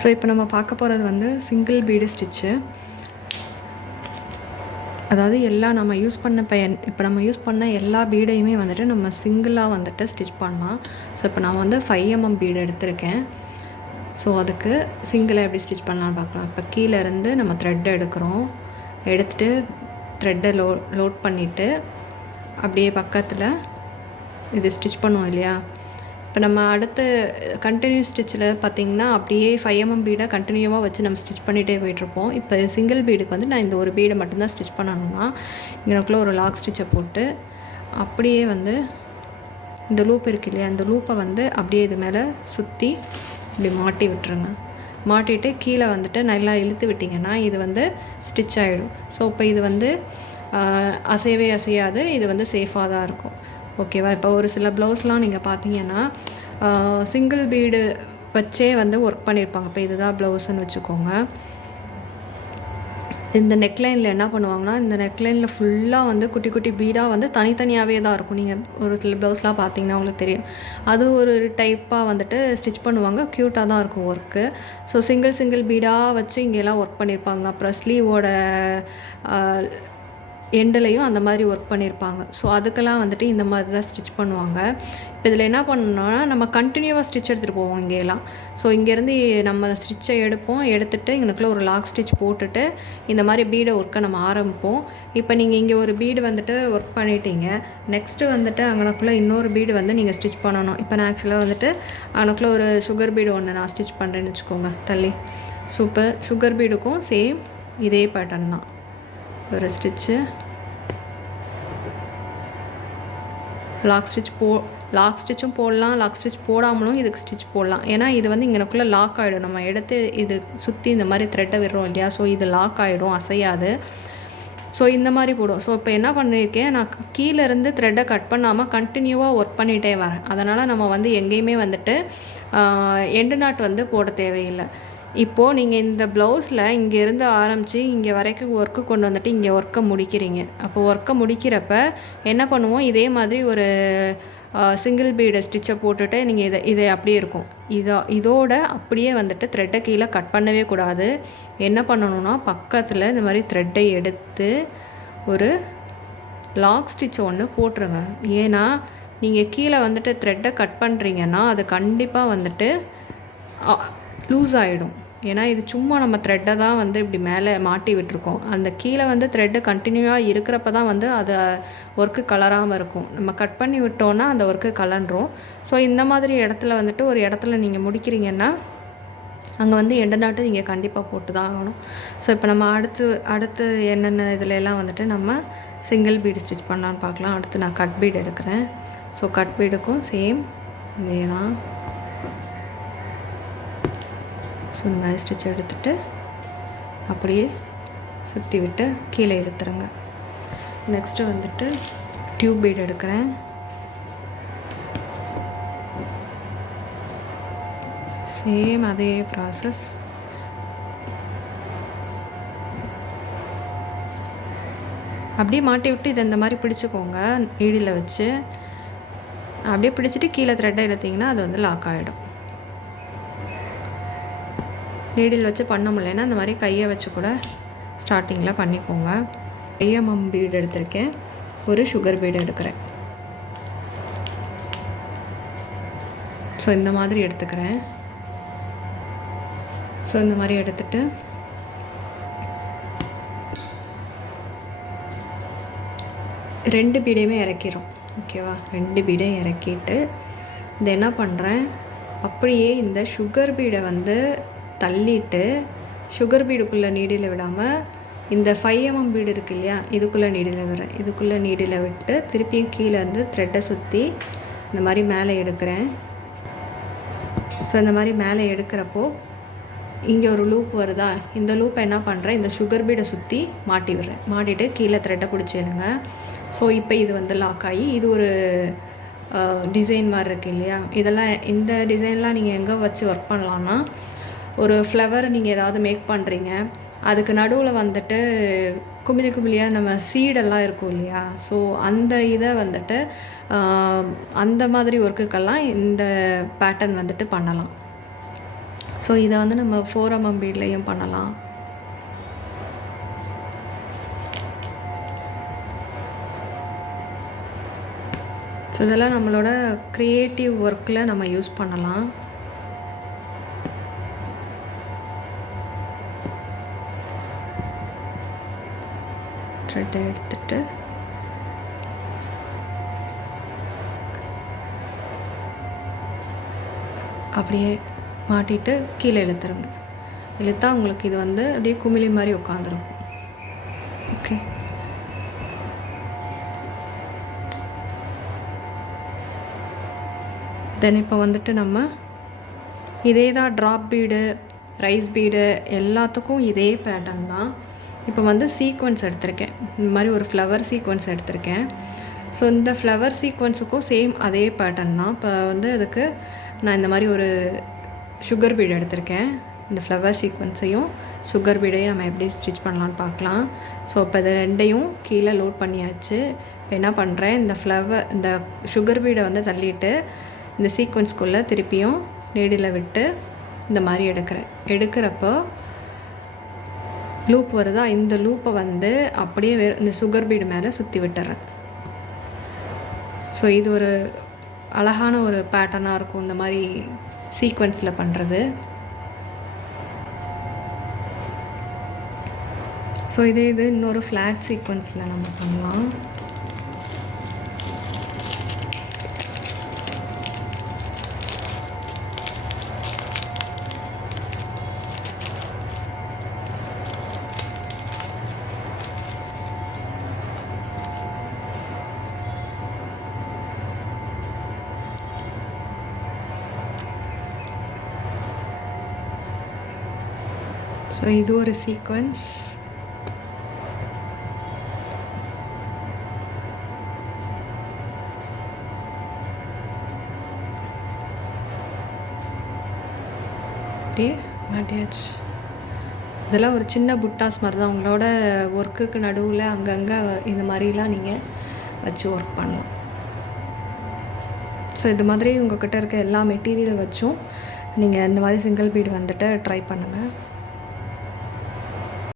So இப்போ நம்ம பார்க்க போகிறது வந்து சிங்கிள் பீடு ஸ்டிச்சு. அதாவது எல்லாம் நம்ம யூஸ் பண்ண இப்போ நம்ம யூஸ் பண்ண எல்லா பீடையுமே வந்துட்டு நம்ம சிங்கிளாக வந்துட்டு ஸ்டிச் பண்ணலாம். ஸோ இப்போ நான் வந்து 5mm பீடு எடுத்திருக்கேன். ஸோ அதுக்கு சிங்கிளாக எப்படி ஸ்டிச் பண்ணலான்னு பார்க்கலாம். இப்போ கீழேருந்து நம்ம த்ரெட்டை எடுக்கிறோம். எடுத்துகிட்டு த்ரெட்டை லோட் பண்ணிவிட்டு அப்படியே பக்கத்தில் இது ஸ்டிச் பண்ணுவோம் இல்லையா. இப்போ நம்ம அடுத்து கண்டினியூ ஸ்டிச்சில் பார்த்திங்கன்னா அப்படியே 5mm பீடை கண்டினியூவாக வச்சு நம்ம ஸ்டிச் பண்ணிகிட்டே போயிட்டுருப்போம். இப்போ சிங்கிள் பீடுக்கு வந்து நான் இந்த ஒரு பீடை மட்டும்தான் ஸ்டிச் பண்ணணும்னா இங்கனக்குள்ளே ஒரு லாக் ஸ்டிச்சை போட்டு அப்படியே வந்து இந்த லூப் இருக்கு இல்லையா, அந்த லூப்பை வந்து அப்படியே இது மேலே சுற்றி இப்படி மாட்டி விட்டுருங்க. மாட்டிட்டு கீழே வந்துட்டு நல்லா இழுத்து விட்டிங்கன்னா இது வந்து ஸ்டிச் ஆகிடும். ஸோ இப்போ இது வந்து அசையவே அசையாது, இது வந்து சேஃபாக தான் இருக்கும். ஓகேவா. இப்போ ஒரு சில ப்ளவுஸ்லாம் நீங்கள் பார்த்தீங்கன்னா சிங்கிள் பீடு வச்சே வந்து ஒர்க் பண்ணியிருப்பாங்க. இப்போ இதுதான் ப்ளவுஸுன்னு வச்சுக்கோங்க. இந்த நெக்லைனில் என்ன பண்ணுவாங்கன்னா, இந்த நெக்லைனில் ஃபுல்லாக வந்து குட்டி குட்டி பீடாக வந்து தனித்தனியாகவே தான் இருக்கும். நீங்கள் ஒரு சில ப்ளவுஸ்லாம் பார்த்தீங்கன்னா உங்களுக்கு தெரியும். அது ஒரு டைப்பாக வந்துட்டு ஸ்டிச் பண்ணுவாங்க. க்யூட்டாக தான் இருக்கும் ஒர்க்கு. ஸோ சிங்கிள் பீடாக வச்சு இங்கெல்லாம் ஒர்க் பண்ணியிருப்பாங்க. அப்புறம் ஸ்லீவோட எண்டுலையும் அந்த மாதிரி ஒர்க் பண்ணியிருப்பாங்க. ஸோ அதுக்கெல்லாம் வந்துட்டு இந்த மாதிரி தான் ஸ்டிச் பண்ணுவாங்க. இப்போ இதில் என்ன பண்ணணும்னா, நம்ம கண்டினியூவாக ஸ்டிச் எடுத்துகிட்டு போவோம் இங்கேலாம். ஸோ இங்கேருந்து நம்ம ஸ்டிச்சை எடுத்துகிட்டு இங்கனுக்குள்ளே ஒரு லாக் ஸ்டிச் போட்டுட்டு இந்த மாதிரி பீடை ஒர்க்கை நம்ம ஆரம்பிப்போம். இப்போ நீங்கள் இங்கே ஒரு பீடு வந்துட்டு ஒர்க் பண்ணிட்டீங்க. நெக்ஸ்ட்டு வந்துட்டு அங்கனக்குள்ளே இன்னொரு பீடு வந்து நீங்கள் ஸ்டிச் பண்ணணும். இப்போ நான் ஆக்சுவலாக வந்துட்டு அங்கனக்குள்ளே ஒரு சுகர் பீடு ஒன்று நான் ஸ்டிச் பண்ணுறேன்னு வச்சுக்கோங்க தள்ளி. சூப்பர். சுகர் பீடுக்கும் சேம் இதே பேட்டர்ன் தான். ஒரு ஸ்டிச்சு லாக் ஸ்டிச்சும் போடலாம், லாக் ஸ்டிச் போடாமலும் இதுக்கு ஸ்டிச் போடலாம். ஏன்னா இது வந்து இங்கனக்குள்ளே லாக் ஆகிடும். நம்ம எடுத்து இது சுற்றி இந்த மாதிரி த்ரெட்டை விடுறோம் இல்லையா, ஸோ இது லாக் ஆகிடும், அசையாது. ஸோ இந்த மாதிரி போடும். ஸோ இப்போ என்ன பண்ணியிருக்கேன், நான் கீழேருந்து த்ரெட்டை கட் பண்ணாமல் கண்டினியூவாக ஒர்க் பண்ணிகிட்டே வரேன். அதனால் நம்ம வந்து எங்கேயுமே வந்துட்டு எண்டு நாட் வந்து போட தேவையில்லை. இப்போது நீங்கள் இந்த ப்ளவுஸில் இங்கேருந்து ஆரம்பித்து இங்கே வரைக்கும் ஒர்க்கு கொண்டு வந்துட்டு இங்கே ஒர்க்கை முடிக்கிறீங்க. அப்போ ஒர்க்கை முடிக்கிறப்ப என்ன பண்ணுவோம், இதே மாதிரி ஒரு சிங்கிள் பீடை ஸ்டிச்சை போட்டுட்டு நீங்கள் இதை அப்படியே இருக்கும். இதோட அப்படியே வந்துட்டு த்ரெட்டை கீழே கட் பண்ணவே கூடாது. என்ன பண்ணணும்னா, பக்கத்தில் இந்த மாதிரி த்ரெட்டை எடுத்து ஒரு லாக் ஸ்டிச் ஒன்று போட்டுருங்க. ஏன்னா நீங்கள் கீழே வந்துட்டு த்ரெட்டை கட் பண்ணுறீங்கன்னா அது கண்டிப்பாக வந்துட்டு லூஸ் ஆகிடும். ஏன்னா இது சும்மா நம்ம த்ரெட்டை தான் வந்து இப்படி மேலே மாட்டி விட்டுருக்கோம். அந்த கீழே வந்து த்ரெட்டு கண்டினியூவாக இருக்கிறப்ப தான் வந்து அது ஒர்க்கு கலராமல் இருக்கும். நம்ம கட் பண்ணி விட்டோன்னா அந்த ஒர்க்கு கலண்டுரும். ஸோ இந்த மாதிரி இடத்துல வந்துட்டு ஒரு இடத்துல நீங்கள் முடிக்கிறீங்கன்னா அங்கே வந்து எண்டு நாட்டு நீங்கள் கண்டிப்பாக போட்டு தான் ஆகணும். ஸோ இப்போ நம்ம அடுத்து என்னென்ன இதில் எல்லாம் வந்துட்டு நம்ம சிங்கிள் பீடு ஸ்டிச் பண்ணலான்னு பார்க்கலாம். அடுத்து நான் கட் பீடு எடுக்கிறேன். ஸோ கட் பீடுக்கும் சேம் இதே தான். ஸோ இந்த மாதிரி ஸ்டிச் எடுத்துகிட்டு அப்படியே சுற்றி விட்டு கீழே இழுத்துருங்க. நெக்ஸ்ட்டு வந்துட்டு டியூப் பீட் எடுக்கிறேன். சேம் அதே ப்ராசஸ். அப்படியே மாட்டி விட்டு இதை இந்த மாதிரி பிடிச்சிக்கோங்க நீடில் வச்சு. அப்படியே பிடிச்சிட்டு கீழே த்ரெட்டை இழுத்திங்கன்னா அது வந்து லாக் ஆகிடும். நீடில் வச்சு பண்ண முடியலன்னா அந்த மாதிரி கையை வச்சு கூட ஸ்டார்டிங்கில் பண்ணிக்கோங்க. 5mm பீடு எடுத்திருக்கேன். ஒரு சுகர் பீடு எடுக்கிறேன். ஸோ இந்த மாதிரி எடுத்துக்கிறேன். ஸோ இந்த மாதிரி எடுத்துகிட்டு ரெண்டு பீடையுமே இறக்கிடும். ஓகேவா. ரெண்டு பீடையும் இறக்கிட்டு இது என்ன பண்ணுறேன், அப்படியே இந்த சுகர் பீடை வந்து தள்ளிட்டு சுகர் பீடுக்குள்ளே நீடில் விடாமல் இந்த 5mm பீடு இருக்குது இல்லையா, இதுக்குள்ளே நீடில் விடுறேன். இதுக்குள்ளே நீடில் விட்டு திருப்பியும் கீழே வந்து த்ரெட்டை சுற்றி இந்த மாதிரி மேலே எடுக்கிறேன். ஸோ இந்த மாதிரி மேலே எடுக்கிறப்போ இங்கே ஒரு லூப் வருதா, இந்த லூப்பை என்ன பண்ணுறேன், இந்த சுகர் பீடை சுற்றி மாட்டி விடுறேன். மாட்டிட்டு கீழே த்ரெட்டை பிடிச்சி எழுங்க. ஸோ இப்போ இது வந்து லாக் ஆகி இது ஒரு டிசைன் மாதிரி இருக்குது இல்லையா. இதெல்லாம் இந்த டிசைன்லாம் நீங்கள் எங்கே வச்சு ஒர்க் பண்ணலான்னா, ஒரு ஃப்ளவர் நீங்கள் ஏதாவது மேக் பண்ணுறீங்க, அதுக்கு நடுவில் வந்துட்டு குமிழியாக நம்ம சீடெல்லாம் இருக்கும் இல்லையா, ஸோ அந்த இதை வந்துட்டு அந்த மாதிரி ஒர்க்குக்கெல்லாம் இந்த பேட்டர்ன் வந்துட்டு பண்ணலாம். ஸோ இதை வந்து நம்ம 4mm பீட்லேயும் பண்ணலாம். ஸோ இதெல்லாம் நம்மளோட க்ரியேட்டிவ் ஒர்க்கில் நம்ம யூஸ் பண்ணலாம். த்ரெட்டை எடுத்துட்டு அப்படியே மாட்டிட்டு கீழே இழுத்துருங்க. இழுத்தா உங்களுக்கு இது வந்து அப்படியே குமிழி மாதிரி உட்காந்துருக்கும். ஓகே, தென் இப்போ வந்துட்டு நம்ம இதே தான் ட்ராப் பீடு, ரைஸ் பீடு எல்லாத்துக்கும் இதே பேட்டர்ன் தான். இப்போ வந்து சீக்வன்ஸ் எடுத்திருக்கேன், இந்த மாதிரி ஒரு ஃப்ளவர் சீக்வன்ஸ் எடுத்திருக்கேன். ஸோ இந்த ஃப்ளவர் சீக்வன்ஸுக்கும் சேம் அதே பேட்டர்ன் தான். இப்போ வந்து அதுக்கு நான் இந்த மாதிரி ஒரு சுகர் பீடு எடுத்திருக்கேன். இந்த ஃப்ளவர் சீக்வன்ஸையும் சுகர் பீடையும் நம்ம எப்படி ஸ்டிச் பண்ணலான்னு பார்க்கலாம். ஸோ இப்போ இது ரெண்டையும் கீழே லோட் பண்ணியாச்சு. இப்போ என்ன பண்ணுறேன், இந்த சுகர் பீடை வந்து தள்ளிட்டு இந்த சீக்வன்ஸ்குள்ளே திருப்பியும் நீடில் விட்டு இந்த மாதிரி எடுக்கிறப்போ லூப் வருதா, இந்த லூப்பை வந்து அப்படியே இந்த சுகர் பீடு மேலே சுற்றி விட்டுறேன். ஸோ இது ஒரு அழகான ஒரு பேட்டர்னாக இருக்கும் இந்த மாதிரி சீக்வன்ஸில் பண்ணுறது. ஸோ இது இன்னொரு ஃப்ளாட் சீக்வன்ஸில் நம்ம பண்ணலாம். ஸோ இது ஒரு சீக்வன்ஸ். அப்படியே மாட்டியாச்சு. இதெல்லாம் ஒரு சின்ன புட்டாஸ் மாதிரி தான். உங்களோட ஒர்க்குக்கு நடுவில் அங்கங்கே இந்த மாதிரிலாம் நீங்கள் வச்சு ஒர்க் பண்ணலாம். ஸோ இது மாதிரி உங்கள்கிட்ட இருக்க எல்லா மெட்டீரியல் வச்சும் நீங்கள் இந்த மாதிரி சிங்கிள் பீடு வந்துட்டு ட்ரை பண்ணுங்கள்.